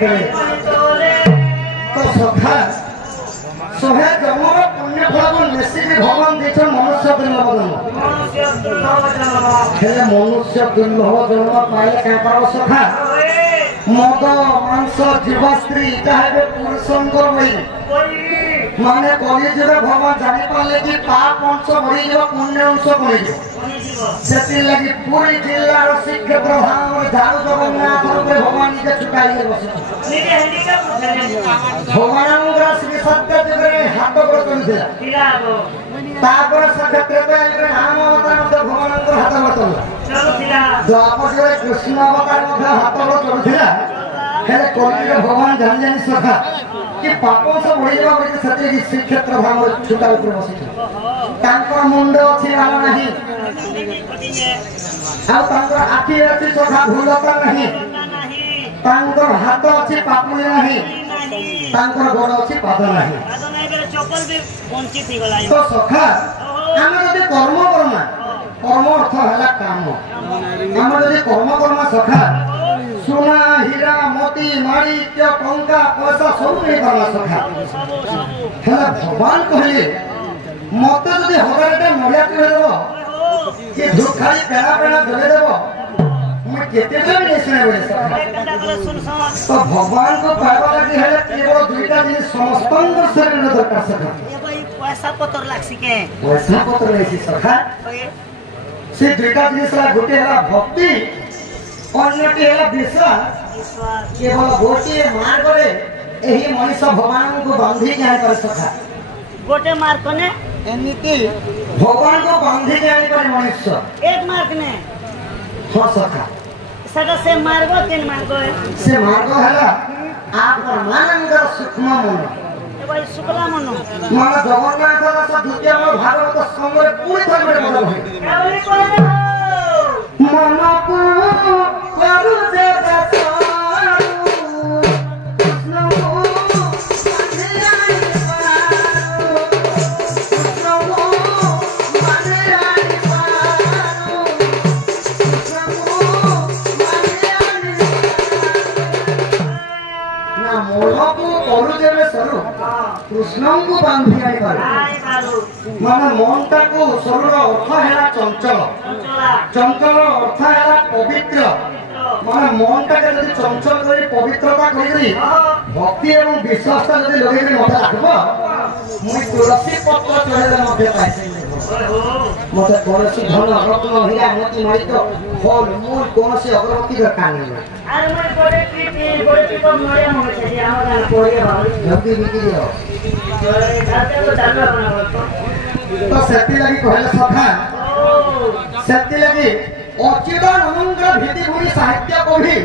बसिते तो सखा सोहे जन्म पुण्य फल को मिसिक भगवान देखो मनुष्य दुर्लभ जन्म मनुष्य दुर्लभ जन्म पाइले क्या कर सखा मद मांस जीव स्त्री चाहे पुरुषंकर माने कलिजुग भगवान जानी पाले कि पाप अंश बढ़ी जाव पुण्य अंश बढ़ी से लगी पूरी जिला श्रीक्षेत्र धाम झाड़ू जगन्नाथ भगवान निजे चुकाई बस भगवान श्री सत्य जुग हाथ पर चलता राम अवतार भगवान हाथ पर चलला द्वापर कृष्ण अवतार हाथ पर चलता कलिजुग भगवान जानी जानी सखा कि पाप सब बढ़ी जावा श्रीक्षेत्र धाम छुटा ऊपर बसी मुंड अच्छी बाल नहीं आखि अच्छी सखा भूलता नहीं हाथ अच्छी पापुली नहीं गोड़ अच्छी पाद नहीं तो सखा आम जब कर्म करमा कर्म अर्थ है काम आम जब कर्म करमा सखा सोना हीरा मोती माणिक्य टंका पैसा सब नहीं पाला सखा है भगवान कहले मत जब 1000 नड़िया देव कि धूपखाड़ी पेड़ा पेड़ा जले देव मुझे केते भी नहीं सुने बोले सखा तो भगवान को पाइबा लगी है केवल दुईटा जिनिस समस्त शरीर दरकार सखा पैसा पत्र लागसी के पैसा पत्र नहीं सखा से दुईटा जिनिस गोटे है भक्ति अन्यटी है विश्वास केवल गोटे मार्ग यही मनुष्य भगवान को बांधी ज्ञान कर सका गोटे मार्ग ने एमती भगवान को बांधी ज्ञान कर मनुष्य एक मार्ग ने हाँ सका सदा से मार्ग तीन मार्ग है से मार्ग है आप परमानंद सूक्ष्म मन भाई शुक्ला मनो मान जगन्नाथ दास द्वितीय भागवत संगे पूरी तरह में बदल है मन को करू जगत कृष्ण को बांधी आई मान मनटा को शरीर अर्थ है चंचल चंचल अर्थ है पवित्र मान मनटा के जब चंचल कर पवित्रता कर भक्ति एवं विश्वास जब लगे मत रखब मुझे तुलसी पत्र चढ़े मत तुलसी धन रत्न हीरा मोती माणिक फल मूल कौन से अगरबत्ती दरकार नहीं जल्दी बिकी दियो तो सेती लगी कहले सखा सेती लगी अच्युतानंद भीतिभूमि साहित्य कवि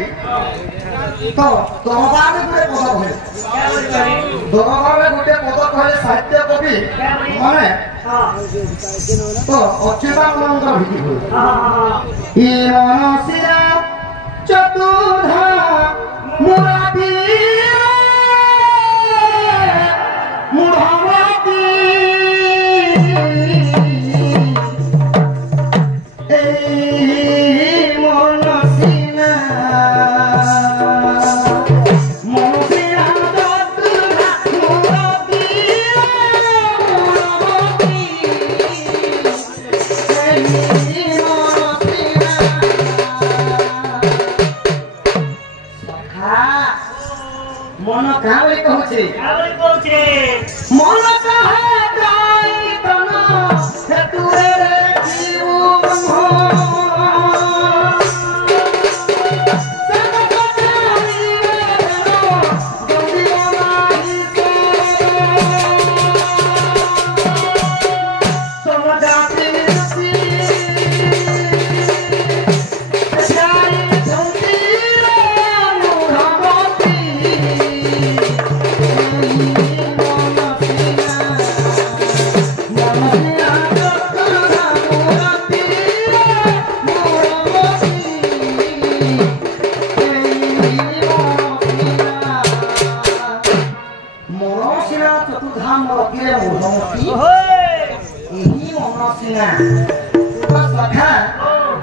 तो दरबार गोटे पद कहले दरबार गोटे पद कहले साहित्य कवि माने तो अच्युतानंद भीतिभूमि मनसिरा चतुर्धा मुरारी मुढ़ावती मनसिना मनसिरा चतुर्धा मुरारी मन कहाँ बोली कहूचे मन कहे जाई तन हेतुरे रे जीव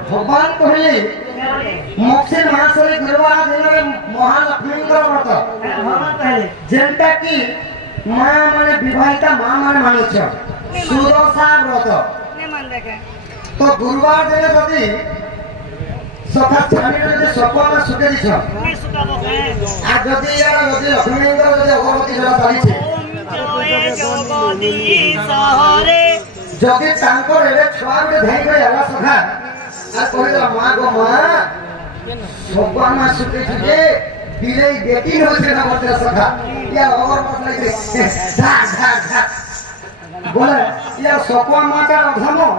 भगवान कहले मक्सी मासरे गुरुवार दिन रे महालक्ष्मी व्रत जेंटा की मां माने विवाहिता मां माने मानुछ सुदशा व्रत तो गुरुवार दिन जदी सखा छानी जदी सपा में सुके दिछ आ जदी यार जदी लक्ष्मी जदी अगरबत्ती जला चाली छे जदी तांकर एरे छुआ गुटे धाई गई हला सखा आ कहिला मां गो मां सपा में सुके छे बिले बेटी हो छे ना मते सखा या और मत लगे धा धा धा बोले या सपा मां का अधमो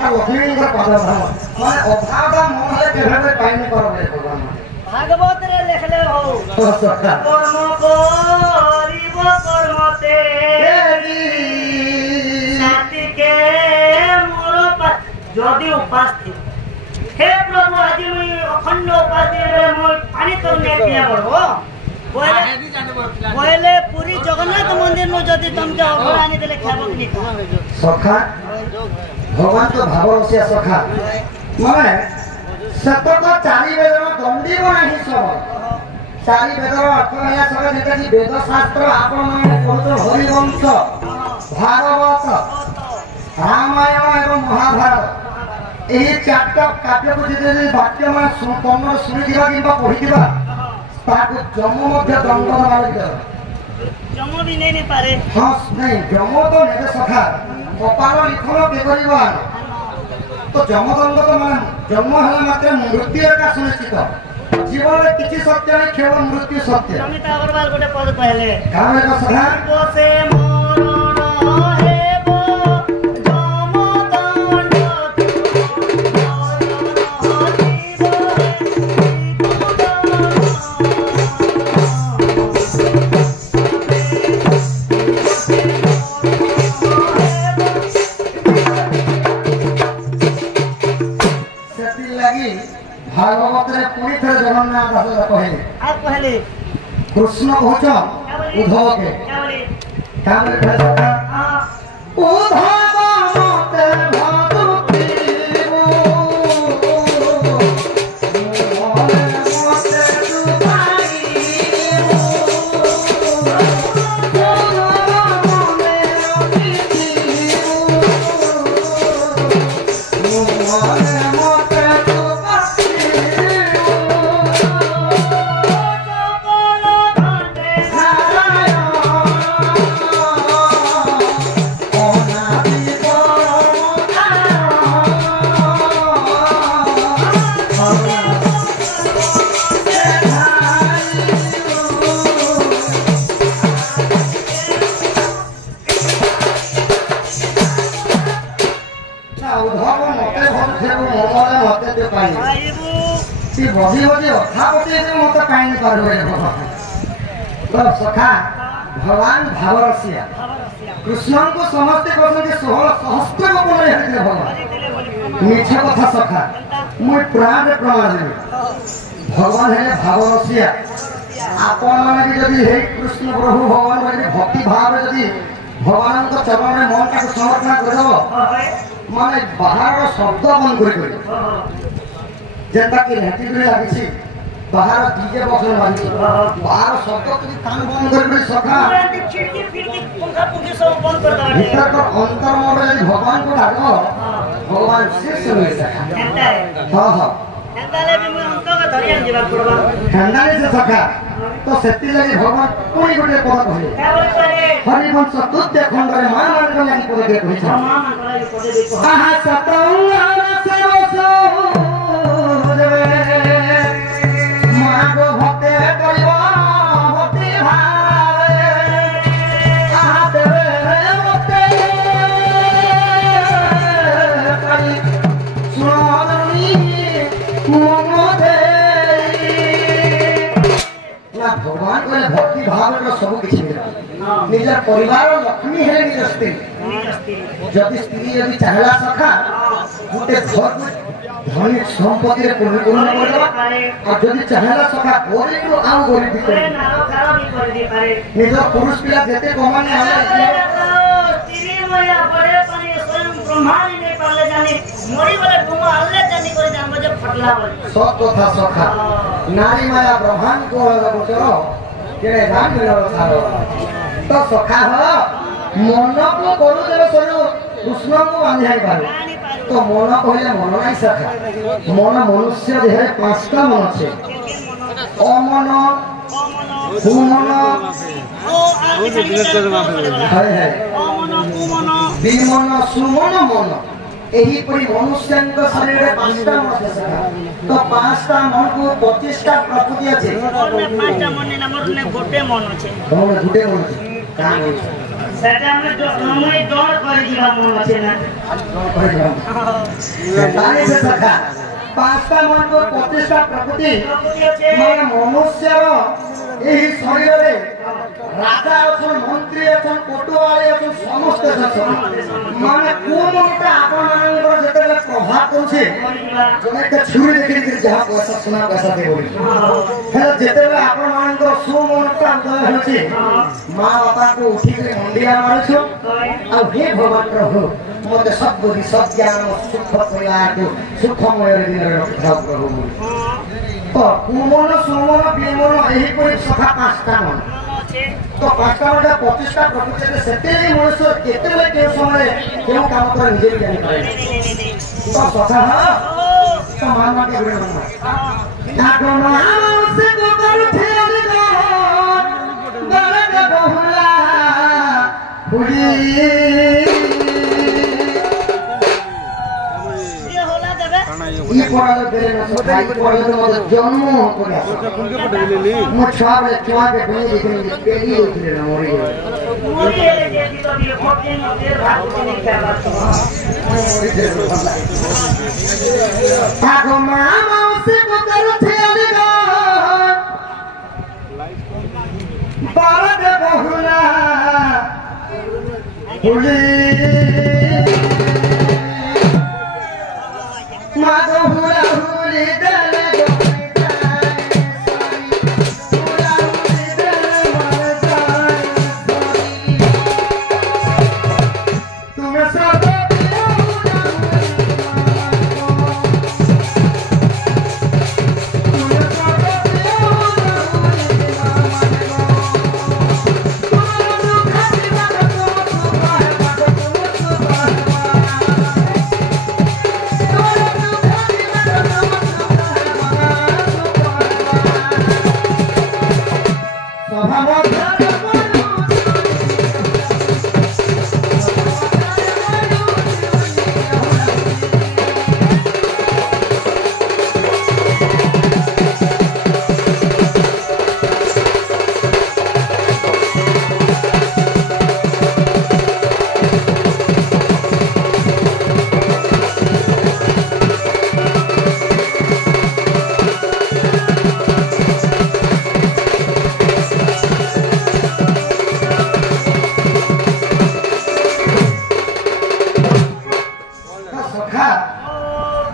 आ लक्ष्मी का पद अधमो माने अभाव मन है केभे पाइन करबे भगवान भागवत रे लिखले हो सखा कर्म करिब कर्मते साथी के मोर पर जदि उपास थी हे प्रभु आज मुई अखंड उपास रे मोर पानी तो ने पिया पड़ो बोले पूरी जगन्नाथ मंदिर में जदि तुमके अभर आनी देले खाबो कि सखा भगवान तो भावरसिया सखा माने सतत चारि वेद दंडी नाही सब चारि वेद अर्थ हैला सब जेता कि वेद शास्त्र आपण माने कहतो हरिवंश भागवत रामायण एवं महाभारत एही चारटा काव्य को जे वाक्य मान सुन सुनि दिबा किबा पढि दिबा ताको जम मध्य दंड मारि दे जम भी नहीं पारे हां नहीं जम तो नेते सखा कपाल लिखन बेकरिबा तो जमदंड तो मान जन्म हला मात्र मृत्यु का सुनिश्चित जीवन में किछि सत्य नहीं केवल मृत्यु सत्य अमिता अग्रवाल गोटे पद कहले का है सखा से मरण हेबो जमदंड भागवत रे पूरी थे जगन्नाथ दास कहे आप कहले कृष्ण कहछ उद्धव के का बोले सखा उद्धव मते भागवती वो मोरे मते दुबाई बधी बधी अथापति मत कहीं कर सखा भगवान भावरसिया कृष्ण को समझते कहते 16 सहस्त्र गोपन भगवान मिछ कथा सखा मुझे प्राण प्रमाण देवी भगवान है भावरसिया आपण माने भी जदि हे कृष्ण प्रभु भगवान माने भक्ति भाव जदि भगवान को चरण में मन का समर्पण कर दो माने बाहर शब्द बंद कर जेता कि रेटी रे लागिछि बाहर डीजे बॉक्स लागिछि बाहर शब्द के कान बंद कर सखा खिड़की पंखा पुंखी सब बंद कर दो भीतर को अंतर में भगवान को डालो भगवान शीर्ष में सखा हां हां ठंडाले भी मैं अंक का धरिया जीवा पड़बा ठंडाले से सखा तो सेति लगी भगवान कोई गोटे पद कहले क्या बोले करे हरिवंश तुत्य खंड रे मान मान के लगी पद के कहि मां मान करे पदे देखो आहा सतंगा से वसो मागो भक्ते करिबो भक्ति भावे आहा देवे भक्ते करि सुननी मन दे ना भगवान को भक्ति भाव रो सब किछि निज परिवार लक्ष्मी है निज स्त्री जदि स्त्री यदि चाहला सखा गुटे घर धनी संपत्ति रे पूर्ण कर देबा और जदि चाहला सखा गरीब रो आउ गरीब भी करे नारो खारा भी कर दे पारे निज पुरुष पिला जेते कमाने आले स्त्री मोया बड़े पानी स्वयं ब्रह्मा ने पाले जाने मुई मोरी वाला डुमा अल्ले जानी करे जानबो जे फटला बोल सब कथा सखा नारी माया ब्रह्मांड को गोचर केड़े गान मिलो थारो तो सखा हो मन को करू देबे सरो कृष्ण को बांधाई पारो तो मन कहले मन नहीं सखा मन मनुष्य देह पांचटा मन छे अमन कुमन विमन सुमन मन यही परी मनुष्य शरीर में पांचटा मन है सखा तो पांचटा मन को 25टा प्रकृति আছে पांचटा मन ने मोर ने गोटे मन আছে गोटे मन का সেটা আমরা সময় দৌড় করে দিবা মন আছে না তাই সে সখা পাঁচটা मन को 25टा प्रकृति মানে মনুষ্যর এই শরীরে রাজা অছন মন্ত্রী অছন কোটওয়ালি অছন সমস্ত অছন মানে কোনটা আপনার যেতেলে প্রভাব করছে একটা ছুরি দেখি যাহা পয়সা সোনা পয়সা দিয়ে বলি হ্যাঁ যেতেলে আপনার সুমনটা উদয় হচ্ছে মা বাপাকে উঠি করে মন্দিরা মারুছ আর হে ভগবান প্রভু মতে সব বুদ্ধি সব জ্ঞান সুখ পরিবারকে সুখময় দিনের রক্ষা প্রভু তো কুমন সুমন বিমন ଏହିପରି ସଖା ପାଞ୍ଚଟା ମନ ତ ପାଞ୍ଚଟା ମନରେ 25ଟା ପ୍ରକୃତିରେ ସେତେବେଳେ ମଣିଷ କେତେବେଳେ କେଉଁ ସମୟରେ କେଉଁ କାମ କରି ନିଜେ ବି ଜାଣିପାରେ ତ ସଖା ତ ମାନବାକେ ଗୁଡ଼େ ମାନ ସେ କରୁଥିଲେ ବରଗ ବହୁଲା ବୁଢ଼ୀ ये पढ़ा देले न सखाई पढ़ा तो मत जन्म करे मु छुआ बे छुआ के बनी देखनी पेली होतिले न मोरी मोरी ले जे तो भी फोटे न देर भाग को नहीं करवा ताको मामा से को करू थे अलगा बारद बहुला हुली मागो हुला हुली दल गोई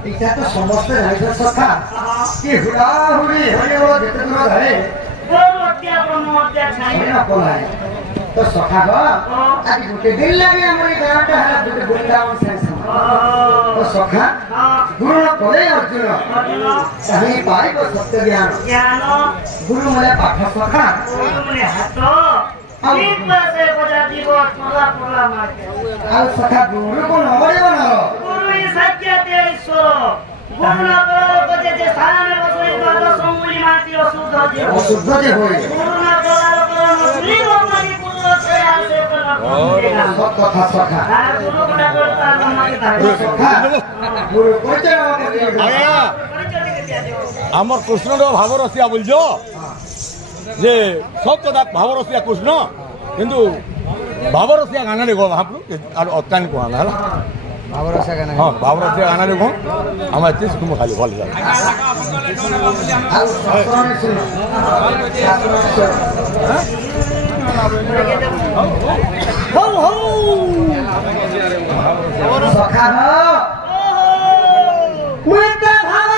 इटा तो समस्त राइजर सखा कि हुड़ा हुड़ी होने वाला जितने दूर धरे वो रोटिया ब्रह्म हत्या छाई ना बोलाए तो सखा गो आज गुटे दिन लगे हमारे गांव का है गुटे वृंदावन से तो सखा गुरु न कोले अर्जुन कहीं पाई को सत्य ज्ञान गुरु मले पाठ सखा गुरु मले हाथ एक बार से बजा दीवो पूरा मार आज सखा गुरु को नमरे बनाओ गुरु ही सत्य ते ईश्वर गुरु न करो बजे जे स्थान में बसोई तो समूली माटी अशुद्ध जे होई गुरु न करो मुस्लिम मानी गुरु से आसे पर सब कथा सखा गुरु बड़ा करता माके ता सखा गुरु परिचय आया हमर कृष्ण रो भाव रसिया बोलजो जे सब कदा भाव रसिया कृष्ण किंतु भाव रसिया गाना देखो महाप्रभु और अत्तान को आना हला भाव रसिया गाना हां भाव रसिया गाना देखो हम इतने सुकुम खाली बोल जा हो हो सखा हो मुता भाव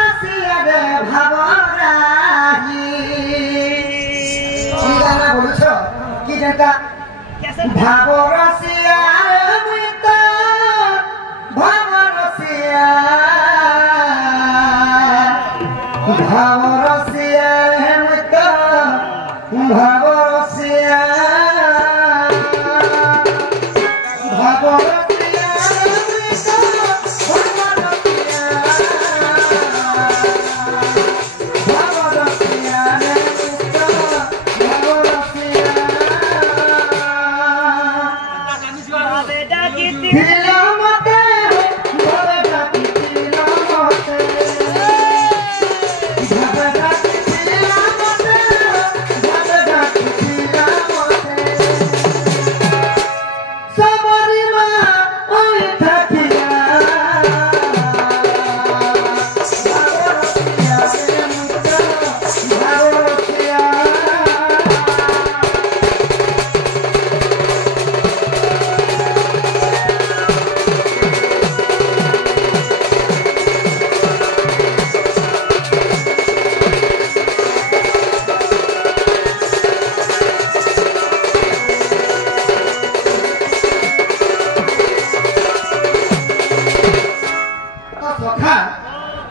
रसिया दे भाव राही गाना बोलछ कि जेटा भाव रसिया मुता भाव ଥିଲା ମତେ ଘରେ ଡାକିଥିଲା ମତେ ଘରେ ଡାକିଥିଲା ମତେ ଘରେ ଡାକିଥିଲା ମତେ ସବରି ମା ଓଇ ଥିଲା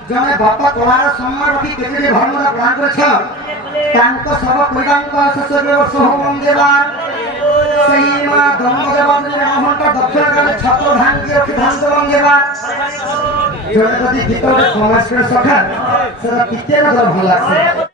जने बापा कलार सम्मान रखी केते धर्मदा प्राण करछ तांको सब कोइदांक ससरे वर्ष होम देवा सही मा धर्म देवा ब्राह्मणका दक्षिण काले छत्र धान के रखी धान देवा देवा जने जदी भीतर समाज के सखा सेरा पिते न भल लागसे